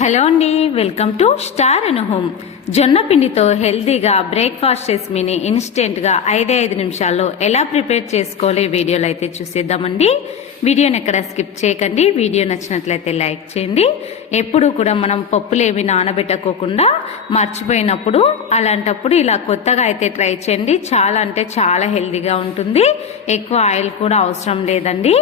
Hello అండి welcome to star on home జొన్న పిండితో హెల్తీగా బ్రేక్ఫాస్ట్ రెసిపీని ఇన్స్టెంట్గా ఐదే ఐదు నిమిషాల్లో ఎలా ప్రిపేర్ చేసుకోవాలి వీడియోలు అయితే చూసేద్దామండి. వీడియోని ఎక్కడ స్కిప్ చేయకండి. వీడియో నచ్చినట్లయితే లైక్ చేయండి. ఎప్పుడు కూడా మనం పప్పులు ఏమి నానబెట్టకోకుండా మర్చిపోయినప్పుడు అలాంటప్పుడు ఇలా కొత్తగా అయితే ట్రై చేయండి. చాలా అంటే చాలా హెల్దీగా ఉంటుంది. ఎక్కువ ఆయిల్ కూడా అవసరం లేదండి.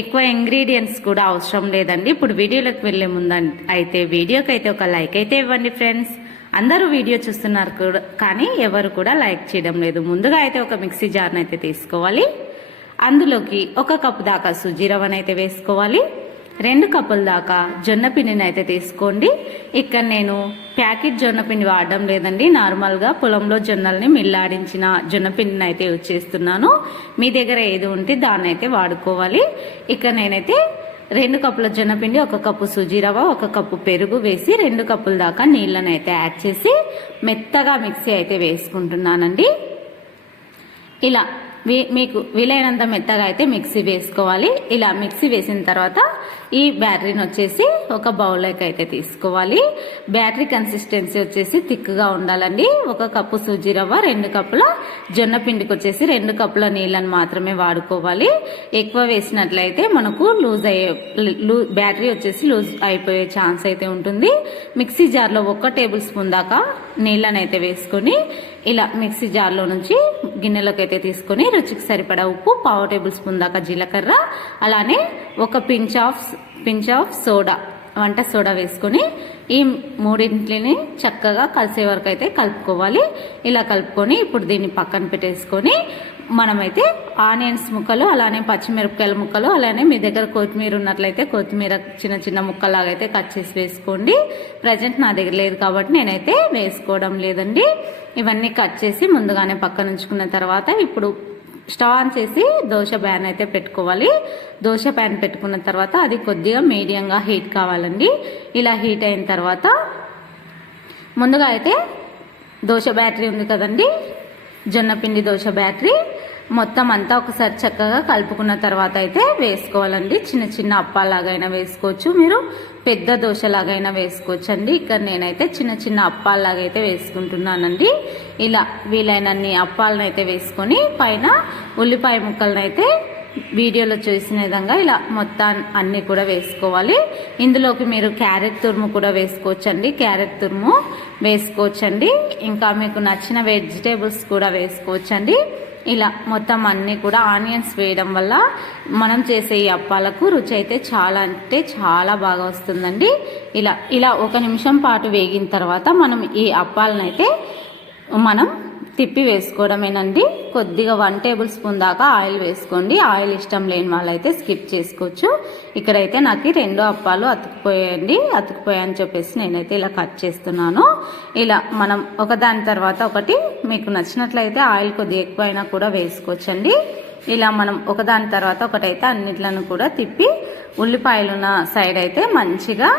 ఎక్కువ ఇంగ్రీడియంట్స్ కూడా అవసరం లేదండి. ఇప్పుడు వీడియోలోకి వెళ్ళే ముందు అయితే వీడియోకి అయితే ఒక లైక్ అయితే ఇవ్వండి ఫ్రెండ్స్. అందరూ వీడియో చూస్తున్నారు కూడా కానీ ఎవరు కూడా లైక్ చేయడం లేదు. ముందుగా అయితే ఒక మిక్సీ జార్ని అయితే తీసుకోవాలి. అందులోకి ఒక కప్పు దాకా సుజీ రవ్వను అయితే వేసుకోవాలి. రెండు కప్పుల దాకా జొన్న పిండిని అయితే తీసుకోండి. ఇక్కడ నేను ప్యాకెట్ జొన్న పిండి వాడడం లేదండి. నార్మల్గా పొలంలో జొన్నల్ని మిల్లాడించిన జొన్న పిండిని అయితే యూజ్ చేస్తున్నాను. మీ దగ్గర ఏది ఉంటే దాన్ని అయితే వాడుకోవాలి. ఇక్కడ నేనైతే రెండు కప్పుల జొన్నపిండి ఒక కప్పు సుజీ రవ్వ ఒక కప్పు పెరుగు వేసి రెండు కప్పుల దాకా నీళ్ళను అయితే యాడ్ చేసి మెత్తగా మిక్సీ అయితే వేసుకుంటున్నానండి. ఇలా మీకు వీలైనంత మెత్తగా అయితే మిక్సీ వేసుకోవాలి. ఇలా మిక్సీ వేసిన తర్వాత ఈ బ్యాటరీని వచ్చేసి ఒక బౌల్లోకి అయితే తీసుకోవాలి. బ్యాటరీ కన్సిస్టెన్సీ వచ్చేసి థిక్గా ఉండాలండి. ఒక కప్పు సూజీ రవ్వ రెండు కప్పుల జొన్న పిండికి వచ్చేసి రెండు కప్పుల నీళ్ళని మాత్రమే వాడుకోవాలి. ఎక్కువ వేసినట్లయితే మనకు లూజ్ అయ్యే లూ బ్యాటరీ వచ్చేసి లూజ్ అయిపోయే ఛాన్స్ అయితే ఉంటుంది. మిక్సీ జార్లో ఒక టేబుల్ స్పూన్ దాకా నీళ్ళని అయితే వేసుకొని ఇలా మిక్సీ జార్లో నుంచి గిన్నెలోకి అయితే తీసుకొని రుచికి సరిపడా ఉప్పు పావు టేబుల్ స్పూన్ దాకా జీలకర్ర అలానే ఒక pinch of pinch of soda వంట సోడా వేసుకొని ఈ మూడింటిని చక్కగా కలిసే వరకు అయితే కలుపుకోవాలి. ఇలా కలుపుకొని ఇప్పుడు దీన్ని పక్కన పెట్టేసుకొని మనమైతే ఆనియన్స్ ముక్కలు అలానే పచ్చిమిరపకాయల ముక్కలు అలానే మీ దగ్గర కొత్తిమీర ఉన్నట్లయితే కొత్తిమీర చిన్న చిన్న ముక్కలాగా అయితే కట్ చేసి వేసుకోండి. ప్రజెంట్ నా దగ్గర లేదు కాబట్టి నేనైతే వేసుకోవడం లేదండి. ఇవన్నీ కట్ చేసి ముందుగానే పక్కన ఉంచుకున్న తర్వాత ఇప్పుడు స్టవ్ ఆన్ చేసి దోశ ప్యాన్ అయితే పెట్టుకోవాలి. దోశ ప్యాన్ పెట్టుకున్న తర్వాత అది కొద్దిగా మీడియంగా హీట్ కావాలండి. ఇలా హీట్ అయిన తర్వాత ముందుగా అయితే దోశ బ్యాటరీ ఉంది కదండి. జొన్న పిండి దోశ బ్యాటరీ. మొత్తం అంతా ఒకసారి చక్కగా కలుపుకున్న తర్వాత అయితే వేసుకోవాలండి. చిన్న చిన్న అప్పాలాగైనా వేసుకోవచ్చు. మీరు పెద్ద దోశలాగైనా వేసుకోవచ్చు అండి ఇక్కడ నేనైతే చిన్న చిన్న అప్పాలాగా అయితే వేసుకుంటున్నానండి. ఇలా వీలైనన్ని అప్పాలనైతే వేసుకొని పైన ఉల్లిపాయ ముక్కలనైతే వీడియోలో చూసిన విధంగా ఇలా మొత్తం అన్ని కూడా వేసుకోవాలి. ఇందులోకి మీరు క్యారెట్ తురుము కూడా వేసుకోవచ్చండి. క్యారెట్ తురుము వేసుకోవచ్చండి. ఇంకా మీకు నచ్చిన వెజిటేబుల్స్ కూడా వేసుకోవచ్చండి. ఇలా మొత్తం అన్నీ కూడా ఆనియన్స్ వేయడం వల్ల మనం చేసే ఈ అప్పాలకు రుచి అయితే చాలా అంటే చాలా బాగా వస్తుందండి. ఇలా ఇలా ఒక నిమిషం పాటు వేగిన తర్వాత మనం ఈ అప్పాలను అయితే మనం తిప్పి వేసుకోవడమేనండి. కొద్దిగా వన్ టేబుల్ స్పూన్ దాకా ఆయిల్ వేసుకోండి. ఆయిల్ ఇష్టం లేని వాళ్ళైతే స్కిప్ చేసుకోవచ్చు. ఇక్కడైతే నాకు రెండు అప్పాలు అతుకుపోయాయండి అతుకుపోయాయని చెప్పేసి నేనైతే ఇలా కట్ చేస్తున్నాను. ఇలా మనం ఒకదాని తర్వాత ఒకటి మీకు నచ్చినట్లయితే ఆయిల్ కొద్దిగా ఎక్కువైనా కూడా వేసుకోవచ్చండి. ఇలా మనం ఒకదాని తర్వాత ఒకటైతే అన్నిట్లను కూడా తిప్పి ఉల్లిపాయలున్న సైడ్ అయితే మంచిగా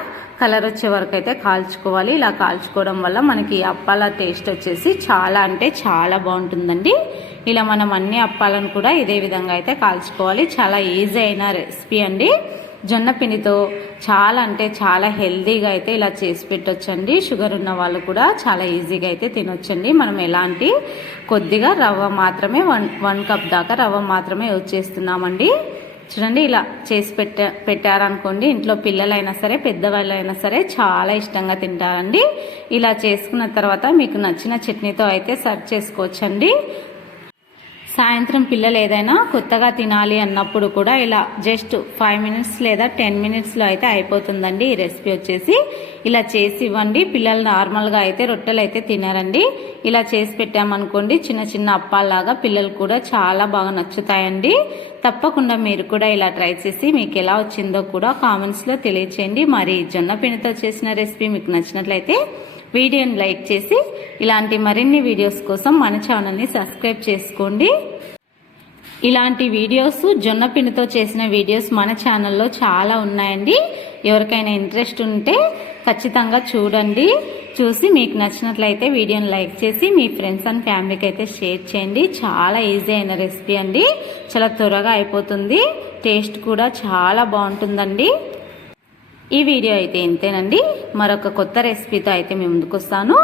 కలర్ వచ్చే వరకు అయితే కాల్చుకోవాలి. ఇలా కాల్చుకోవడం వల్ల మనకి ఈ అప్పాల టేస్ట్ వచ్చేసి చాలా అంటే చాలా బాగుంటుందండి. ఇలా మనం అన్ని అప్పాలను కూడా ఇదే విధంగా అయితే కాల్చుకోవాలి. చాలా ఈజీ అయిన రెసిపీ అండి. జొన్న పిండితో చాలా అంటే చాలా హెల్దీగా అయితే ఇలా చేసి పెట్టొచ్చండి. షుగర్ ఉన్న వాళ్ళు కూడా చాలా ఈజీగా అయితే తినొచ్చండి. మనం ఎలాంటి కొద్దిగా రవ్వ మాత్రమే వన్ వన్ కప్ దాకా రవ్వ మాత్రమే యూజ్ చేస్తున్నామండి. చూడండి ఇలా చేసి పెట్ట పెట్టారనుకోండి ఇంట్లో పిల్లలైనా సరే పెద్దవాళ్ళైనా సరే చాలా ఇష్టంగా తింటారండి. ఇలా చేసుకున్న తర్వాత మీకు నచ్చిన చట్నీతో అయితే సర్వ్ చేసుకోవచ్చండి. సాయంత్రం పిల్లలు ఏదైనా కొత్తగా తినాలి అన్నప్పుడు కూడా ఇలా జస్ట్ ఫైవ్ మినిట్స్ లేదా టెన్ మినిట్స్లో అయితే అయిపోతుందండి ఈ రెసిపీ వచ్చేసి. ఇలా చేసి ఇవ్వండి. పిల్లలు నార్మల్గా అయితే రొట్టెలు అయితే తినారండి. ఇలా చేసి పెట్టామనుకోండి చిన్న చిన్న అప్పాల్లాగా పిల్లలు కూడా చాలా బాగా నచ్చుతాయండి. తప్పకుండా మీరు కూడా ఇలా ట్రై చేసి మీకు ఎలా వచ్చిందో కూడా కామెంట్స్లో తెలియచేయండి. మరి జొన్న పిండితో చేసిన రెసిపీ మీకు నచ్చినట్లయితే వీడియోని లైక్ చేసి ఇలాంటి మరిన్ని వీడియోస్ కోసం మన ఛానల్ని సబ్స్క్రైబ్ చేసుకోండి. ఇలాంటి వీడియోస్ జొన్న పిండితో చేసిన వీడియోస్ మన ఛానల్లో చాలా ఉన్నాయండి. ఎవరికైనా ఇంట్రెస్ట్ ఉంటే ఖచ్చితంగా చూడండి. చూసి మీకు నచ్చినట్లయితే వీడియోని లైక్ చేసి మీ ఫ్రెండ్స్ అండ్ ఫ్యామిలీకి అయితే షేర్ చేయండి. చాలా ఈజీ అయిన రెసిపీ అండి. చాలా త్వరగా అయిపోతుంది. టేస్ట్ కూడా చాలా బాగుంటుందండి. ఈ వీడియో అయితే ఇంతేనండి. మరొక కొత్త రెసిపీతో అయితే మేము ముందుకు వస్తాను